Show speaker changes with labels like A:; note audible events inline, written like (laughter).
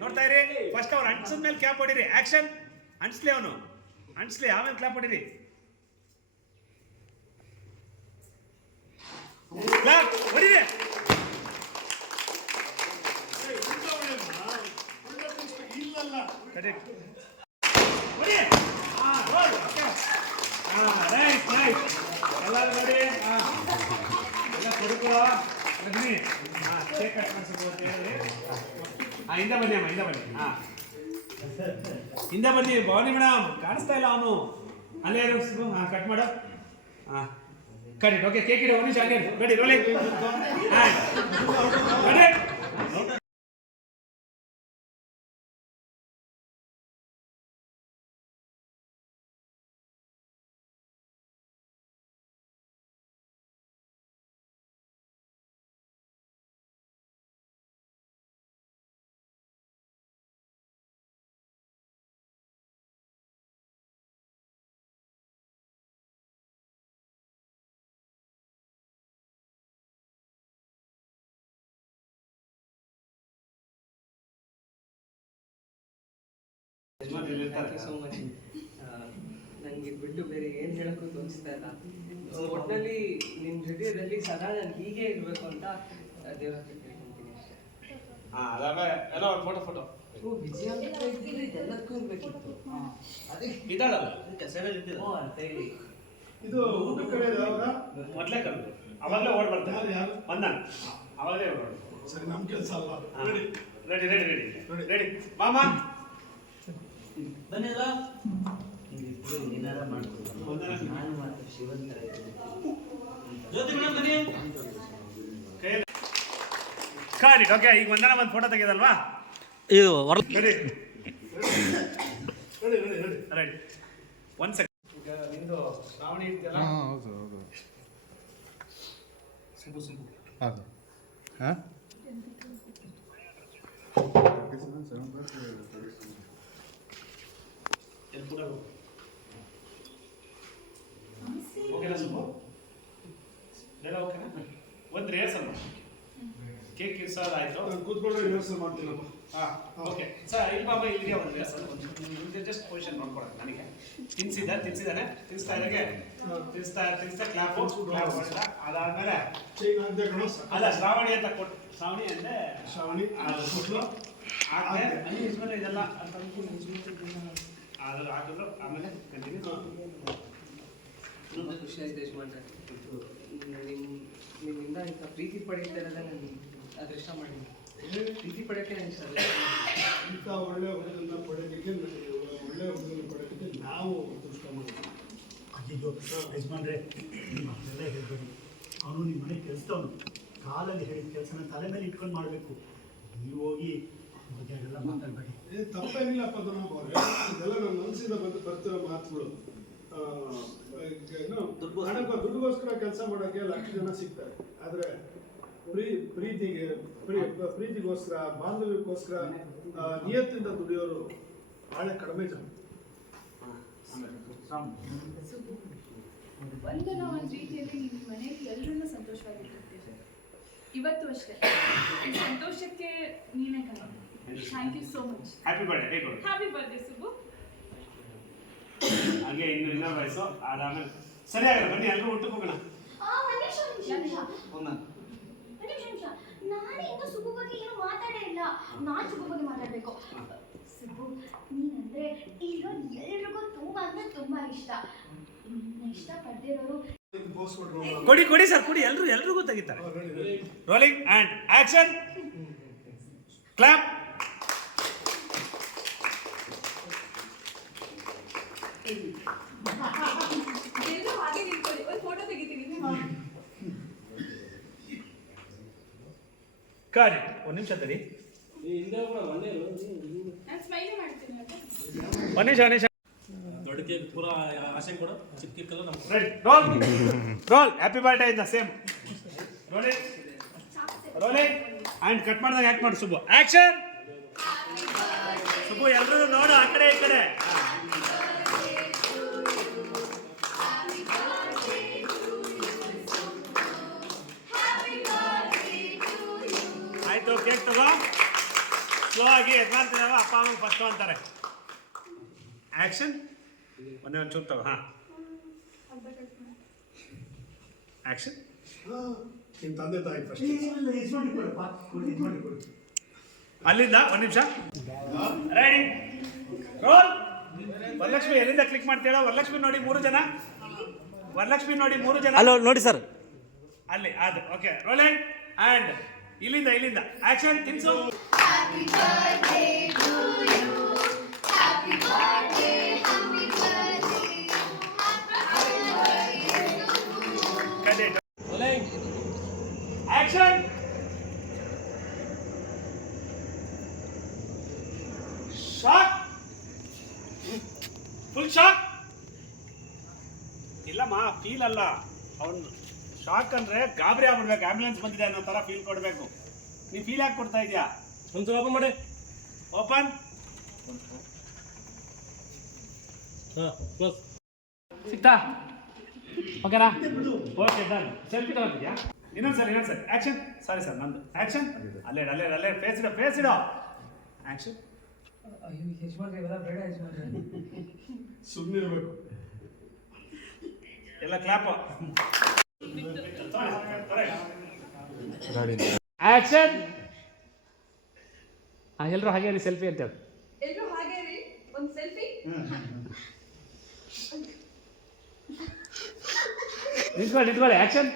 A: ನೋಡ್ತಾ ಇರಿ ಫಸ್ಟ್ ಅವ್ರು ಅಂಟಿಸಿದ ಮೇಲೆ ಕ್ಲಾಪ್ ಹೊಡಿರಿ ಆಕ್ಷನ್ ಅಂಟಿಸ್ಲಿ ಅವನು ಅಂಟಿಸ್ಲಿ ಆಮೇಲೆ ಕ್ಲಾಪ್ ಹೊಡಿರಿ ಕ್ಲಾಪ್ ಹೊಡಿರಿ Correct. ಹೊಡಿ. ಹಾ, good. Okay. ಹಾ, right, right. ಎಲ್ಲರೂ ನೋಡಿ ಹಾ. ಎಲ್ಲ ಕೊಡುಕೋ ಬನ್ನಿ ಹಾ ಕೇಕ್ ಕಟ್ ಮಾಡಿಸ್ಬೋದು ಅಂತ ಹೇಳಿ ಹಾ ಹಿಂದೆ ಬನ್ನಿ ಅಮ್ಮ ಹಿಂದೆ ಬನ್ನಿ ಹಾ ಹಿಂದೆ ಬನ್ನಿ ಭವಾನಿ ಮೇಡಮ್ ಕಾಣಿಸ್ತಾ ಇಲ್ಲ ಅವನು ಅಲ್ಲೇ ಇರು ಸುಬ್ಬು. ಹಾ ಕಟ್ ಮಾಡು ಹಾ ಕಡಿ ಓಕೆ ಕೇಕ್ ಇಡು ಒಂದು ನಿಮಿಷ ಹಂಗೆ ಇರು. ರೆಡಿ ರೋಲಿಂಗ್ ಹಾ
B: ನನಗೆ (laughs) ಬಿಟ್ಟು ಬೇರೆ ಏನು ಹೇಳೋಕ್ಕೂ ತೋರಿಸ್ತಾ ಇಲ್ಲ. ಒಟ್ಟಿನಲ್ಲಿ ನಿಮ್ಮ ಹೃದಯದಲ್ಲಿ ಸದಾ ನಾನು ಹೀಗೆ ಇರಬೇಕು ಅಂತ ದೇವರ ಹತ್ರ ಕೇಳ್ಕೊಂತೀನಿ ಅಷ್ಟೇ.
A: ಫೋಟೋ ಫೋಟೋ
B: ಇದೆಲ್ಲದಕ್ಕೂ ಇರಬೇಕಿತ್ತು.
A: ಇದ್ದಾಳಲ್ಲ?
B: ಓ ಅಂತ ಹೇಳಿ.
C: ಇದು ಊಟ ಕಡೆ
A: ಮೊದಲೇ ಕರೆದು. ಅವಾಗಲೇ ಓಡ್ ಬರ್ತಾರೆ ಬಂದ ಅವಾಗಲೇ ಓಡ್
C: ಸರಿ ನಮ್ ಕೆಲಸ ಅಲ್ಲ
A: ready. Ready ready ready.
C: Ready.
A: Ready. ಮಾಮ.
D: ಇಬ್ಬರು ಏನಾರ ಮಾಡ್ಕೊಡು ನಾನು ಮಾತ್ರ ಶಿವಂತರ ಜ್ಯೋತಿ ಮೇಡಮ್ ಬನ್ನಿ.
A: ಓಕೆ ಈಗ ಒಂದನ ಒಂದು ಫೋಟೋ ತೆಗೆದಲ್ವಾ?
E: ಇದು
A: ರೆಡಿ.
C: ರೆಡಿ
A: ಒನ್ ಸೆಕೆಂಡ್ ಈಗ ನಿಂದು ಶ್ರಾವಣಿ ಇದೆಯಲ್ಲ?
C: ಹೌದು ಹೌದು.
A: ಸಿಂಪು ಸಿಂಪು.
C: ಹೌದು. ಹಾಂ?
A: ಕೂಡ ಓಕೆನಾ ಸಿಂಪು ಎಲ್ಲ ಓಕೆನಾ? ಒಂದು ರಿಹರ್ಸಲ್ ಕೇಕ್ ಇರ್ಸೋದು ಆಯ್ತು.
C: ಕೂತ್ಕೊಂಡ್ರೆ ರಿಹರ್ಸಲ್ ಮಾಡ್ತೀನಪ್ಪ
A: ಹಾಂ ಓಕೆ. ಸರ್ ಇಲ್ಲಿ ಬಾಬಾ ಇಲ್ಲಿಗೆ ಒಂದು ರಿಹರ್ಸಲ್ ಜಸ್ಟ್ ಪೊಸಿಷನ್ ನೋಡ್ಕೊಡೋದು ನನಗೆ. ತಿನ್ಸಿದ್ದ ತಿನ್ಸಿದ್ದಾನೆ. ತಿನ್ಸ್ತಾ ಇದ್ದಾಗೆ? ತಿನ್ಸ್ತಾ ತಿನ್ಸ್ತಾ ಕ್ಲಾಪ್ ಕ್ಲಾಪ್ ಮಾಡಿದ. ಅದಾದ್ಮೇಲೆ? ಅಲ್ಲ ಶ್ರಾವಣಿ ಅಂತ ಕೊಟ್ಟು ಶ್ರಾವಣಿ ಅಂದ್ರೆ
C: ಶ್ರಾವಣಿ. ಕೊಟ್ಲು
A: ಇಸ್ಮೇಲೆ ಇದೆಲ್ಲ ಅಂತ ಹಾಕಿದ್ರು. ಆಮೇಲೆ ಕಂಟಿನ್ಯೂ
B: ತುಂಬ ಖುಷಿ ಆಯ್ತು ಯಜಮಾನ್ರೆ. ನಿಮ್ಮ ನಿಮ್ಮಿಂದ ಇಂಥ ಪ್ರೀತಿ ಪಡೆಯುತ್ತೆ ಇರೋದೇ ನಾನು ಅದೃಷ್ಟ ಮಾಡಿದ್ದೀನಿ ಪ್ರೀತಿ ಪಡೆಯೋಕ್ಕೆ ನನಗೆ ಸರ್?
C: ಇಂಥ ಒಳ್ಳೆ ಹುಡುಗನ ಪಡೆಯೋದಕ್ಕೆ ಒಳ್ಳೆ ಹುಡುಗನ ಪಡೆಯೋದಕ್ಕೆ ನಾವು ಅದೃಷ್ಟ ಮಾಡ್ತೀವಿ.
F: ಅಯ್ಯೋ ಯಜಮಾನ್ರೆ ನಿಮ್ಮ ಹೇಳ್ಬೇಡಿ. ಅವನು ನಿಮ್ಮ ಮನೆ ಕೆಲಸದವನು. ಕಾಲಲ್ಲಿ ಹೇಳಿದ ಕೆಲಸನ ತಲೆ ಮೇಲೆ ಇಟ್ಕೊಂಡು ಮಾಡಬೇಕು. ನೀವು ಹೋಗಿ ಬಗ್ಗೆ ಎಲ್ಲ ಮಾತಾಡಬೇಡಿ.
C: ಏ ತಪ್ಪೇನಿಲ್ಲಪ್ಪ ಇದೆಲ್ಲ ನನ್ನ ಮನಸ್ಸಿಂದ ಬಂದು ಬರ್ತಿರೋ ಮಾತುಗಳು. ಹಣಕ್ಕೋ ದುಡ್ಡುಗೋಸ್ಕರ. ಕೆಲಸ ಮಾಡೋಕ್ಕೆ ಲಕ್ಷ ಜನ ಸಿಗ್ತಾರೆ. ಆದರೆ ಪ್ರೀ ಪ್ರೀತಿಗೆ ಪ್ರೀ ಪ್ರೀತಿಗೋಸ್ಕರ ಬಾಂಧವ್ಯಕ್ಕೋಸ್ಕರ ನಿಯತ್ತಿಂದ ದುಡಿಯೋರು ಭಾಳ ಕಡಿಮೆ ಜನ.
G: ಒಂದು ರೀತಿಯಲ್ಲಿ ನಿಮ್ಮ ಮನೆಯಲ್ಲಿ ಎಲ್ಲರನ್ನೂ ಸಂತೋಷವಾಗಿಟ್ಟಿರ್ತೀವಿ ಇವತ್ತು ಅಷ್ಟೇ. ಸಂತೋಷಕ್ಕೆ ನೀನೇ ಕಾರಣ. Thank you so much
A: happy birthday ಕೈ ಕೊಡು
G: ಹ್ಯಾಪಿ ಬರ್ಡೇ ಸುಬ್ಬು
A: ಹಾಗೆ ಇನ್ನು ಇನ್ನೊಂದು ವಯಸ್ಸು. ಅದಾದ್ಮೇಲೆ ಸರಿ ಆಗಲ್ಲ ಬನ್ನಿ ಎಲ್ಲರೂ ಒಟ್ಟಿಗೆ ಹೋಗೋಣ.
H: ಆ, ನಿಮಿಷ, ಒಂದ್ ನಿಮಿಷ. ನಾನು ಇನ್ನು ಸುಬ್ಬು ಬಗ್ಗೆ ಏನು ಮಾತಾಡೇ ಇಲ್ಲ. ನಾನು ಸುಬ್ಬು ಬಗ್ಗೆ ಮಾತಾಡಬೇಕು. ಸುಬ್ಬು ನೀನಂದ್ರೆ ಇಲ್ಲಿರೋ ಎಲ್ರಿಗೂ ತುಂಬಾ ಅಂದ್ರೆ ತುಂಬಾ ಇಷ್ಟ. ಇಷ್ಟ ಪಡ್ದಿರೋರು
A: ಕೊಡಿ ಕೊಡಿ ಸರ್ ಕೊಡಿ. ಎಲ್ಲರೂ ಎಲ್ರಿಗೂ ತೆಗಿತಾರೆ. ರೋಲಿಂಗ್ ಆ್ಯಂಡ್ ಆಕ್ಷನ್ ಕ್ಲಾಪ್
G: ಎಲ್ಲರೂ ಹಾಗೆ ನಿಂತ್ಕೊಳ್ಳಿ ಒಂದು ಫೋಟೋ ತೆಗಿತೀನಿ
A: ಕಾರಿ ಒಂದು ನಿಮಿಷ ತಡಿ.
G: ನಾನು ಸ್ಮೈಲ್ ಮಾಡ್ತೀನಿ ಆಯ್ತಾ?
A: ಒಂದು ನಿಮಿಷ ಒಂದು ನಿಮಿಷ
D: ದೊಡ್ಡ ಕೇಕ್ ಪೂರ ಆಸೆ ಕೊಡು ಚಿಕ್ಕ ಕೇಕ್ ಎಲ್ಲ ನಮ್ಮ
A: ready roll roll happy birthday ಇಂದ same rolling rolling and cut ಮಾಡ್ದಾಗ ಆ್ಯಕ್ಟ್ ಮಾಡು ಸುಬ್ಬು. ಆಕ್ಷನ್ ಸುಬ್ಬು ಎಲ್ಲರೂ ನೋಡು ಆ ಕಡೆ ಈ ಕಡೆ. ಆಯ್ತು ಕೇಕ್ ತಗೋ ಸ್ಲೋ ಆಗಿ ಯಜಮಾನ್ತಿನವ ಅಪ್ಪ ಅಮ್ಮ ಫಸ್ಟ್ ಅಂತಾರೆ. ಆಕ್ಷನ್ ಒಂದೇ ಒಂದು ಚೂರು ತಗೋ ಹಾಂ. ಆಕ್ಷನ್
C: ನಿಮ್ಮ ತಂದೆ ತಾಯಿ ಫಸ್ಟ್
A: ಅಲ್ಲಿಂದ ಒಂದು ನಿಮಿಷ. ರೆಡಿ ರೋಲ್ ವರಲಕ್ಷ್ಮಿ ಎಲ್ಲಿಂದ ಕ್ಲಿಕ್ ಮಾಡ್ತೀರಾ ವರಲಕ್ಷ್ಮಿ ನೋಡಿ ಮೂರು ಜನ. ವರಲಕ್ಷ್ಮಿ ನೋಡಿ ಮೂರು ಜನ.
E: ಅಲ್ಲ ನೋಡಿ ಸರ್.
A: ಅಲ್ಲಿ ಅದು ಓಕೆ ರೋಲ್ ಆ್ಯಂಡ್ ಇಲ್ಲಿಂದ ಇಲ್ಲಿಂದ. ಆಕ್ಷನ್ ತಿನ್ಸು. ಹ್ಯಾಪಿ बर्थडे ಫುಲ್ ಶಾಟ್ ಎಲ್ಲಮ್ಮ ಫೀಲ್ ಅಲ್ಲ. ಅವನು ಶಾಕ್ ಅಂದ್ರೆ ಗಾಬರಿ ಆಗ್ಬಿಡ್ಬೇಕು. ಆಂಬ್ಯುಲೆನ್ಸ್ ಬಂದಿದೆ ಅನ್ನೋ ತರ ಫೀಲ್ ಕೊಡಬೇಕು. ನೀ ಫೀಲ್ ಯಾಕೆ ಕೊಡ್ತಾ ಇದೆಯಾ ಒಂದು ಓಪನ್ ಮಾಡಿ. ಓಪನ್ ಸಿಗ್ತಾ ಓಕೆನಾ ಓಕೆ ಡನ್ ಸೆಲ್ಫಿ ತಗೊಂಡಿದ್ಯಾ? ಇನ್ನೊಂದು ಸರ್ ಇನ್ನೊಂದು ಸರ್ ಆ್ಯಕ್ಷನ್ ಸಾರಿ ಸರ್ ನಂದು. ಆ್ಯಕ್ಷನ್ ಅಲ್ಲೇ ಅಲ್ಲೇ ಅಲ್ಲೇ ಫೇಸ್ ಇಡೋ ಫೇಸ್ ಇಡೋ. ಆ್ಯಕ್ಷನ್
B: ಅಯ್ಯೋ ಯಜಮಾನ್ರೆ ಇವೆಲ್ಲ ಬೇಡ ಯಜಮಾನ್ರೆ.
C: ಸುಮ್ಮನಿರ್ಬೇಕು
A: ಎಲ್ಲ ಕ್ಲಾಪ್ ಆ್ಯಕ್ಷನ್ ಹಾಂ ಎಲ್ಲರೂ ಹಾಗೆ ಸೆಲ್ಫಿ ಅಂತ ಹೇಳಿ.
G: ಎಲ್ರು ಹಾಗೆ ರೀ ಒಂದು ಸೆಲ್ಫಿ?
A: ನಿಂತ್ಕೊಳ್ಳಿ ನಿಂತ್ಕೊಳ್ಳಿ ಆ್ಯಕ್ಷನ್